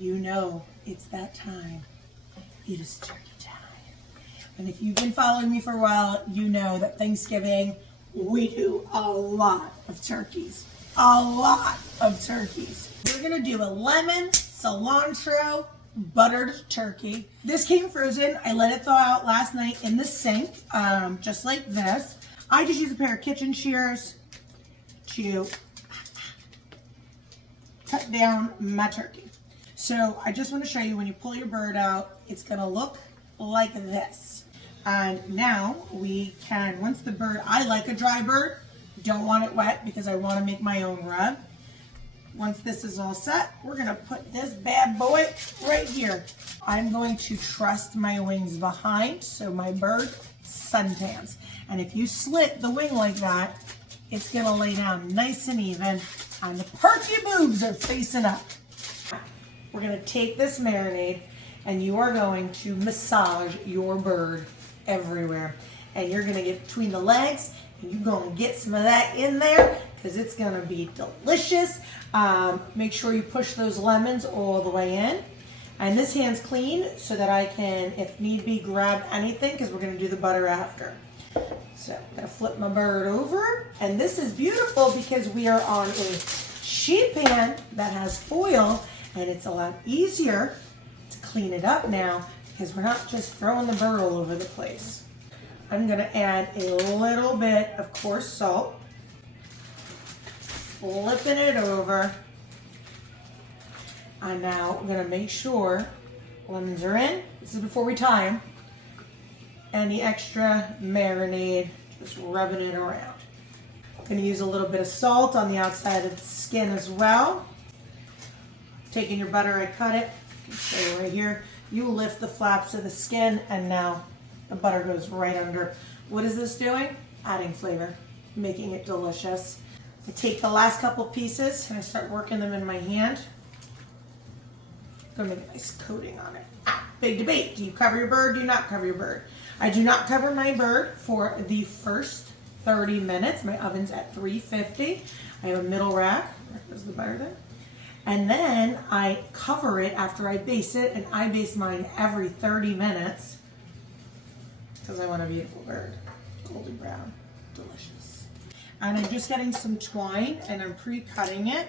you know it's that time. It is turkey time. And if you've been following me for a while, you know that Thanksgiving, we do a lot of turkeys. A lot of turkeys. We're gonna do a lemon, cilantro, buttered turkey. This came frozen. I let it thaw out last night in the sink, just like this. I just use a pair of kitchen shears to cut down my turkey. So I just want to show you when you pull your bird out, it's gonna look like this. And now we can, once the bird, I like a dry bird, don't want it wet because I want to make my own rub. Once this is all set, we're gonna put this bad boy right here. I'm going to trust my wings behind so my bird suntans. And if you slit the wing like that, it's gonna lay down nice and even and the perky boobs are facing up. We're gonna take this marinade and you are going to massage your bird everywhere. And you're gonna get between the legs and you're gonna get some of that in there because it's gonna be delicious. Make sure you push those lemons all the way in. And this hand's clean so that I can, if need be, grab anything because we're gonna do the butter after. So I'm gonna flip my bird over. And this is beautiful because we are on a sheet pan that has foil and it's a lot easier to clean it up now because we're not just throwing the bird all over the place. I'm gonna add a little bit of coarse salt, flipping it over. And now we're gonna make sure lemons are in. This is before we tie them. Any extra marinade, just rubbing it around. I'm gonna use a little bit of salt on the outside of the skin as well. Taking your butter, I cut it, stay right here. You lift the flaps of the skin and now the butter goes right under. What is this doing? Adding flavor, making it delicious. I take the last couple pieces and I start working them in my hand. Gonna make a nice coating on it. Big debate. Do you cover your bird? Do you not cover your bird? I do not cover my bird for the first 30 minutes. My oven's at 350. I have a middle rack. There goes the butter there. And then I cover it after I baste it, and I baste mine every 30 minutes because I want a beautiful bird. Golden brown. Delicious. And I'm just getting some twine and I'm pre-cutting it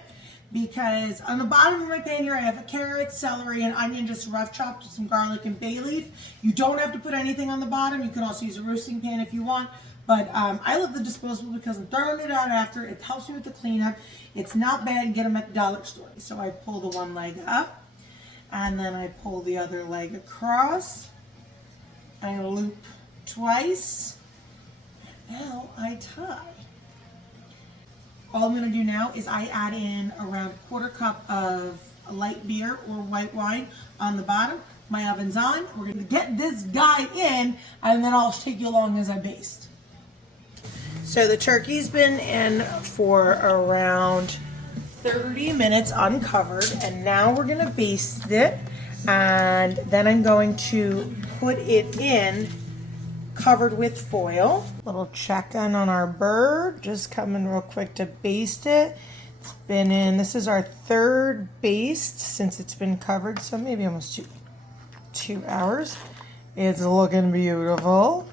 because on the bottom of my pan here I have a carrot, celery, and onion just rough chopped with some garlic and bay leaf. You don't have to put anything on the bottom. You can also use a roasting pan if you want. But I love the disposable because I'm throwing it out after. It helps me with the cleanup. It's not bad. Get them at the dollar store. So I pull the one leg up and then I pull the other leg across. I loop twice. And now I tie. All I'm going to do now is I add in around a 1/4 cup of light beer or white wine on the bottom. My oven's on. We're going to get this guy in and then I'll take you along as I baste. So the turkey's been in for around 30 minutes uncovered and now we're going to baste it and then I'm going to put it in covered with foil. Little check-in on our bird, just coming real quick to baste it. It's been in, this is our 3rd baste since it's been covered, so maybe almost 2 hours. It's looking beautiful.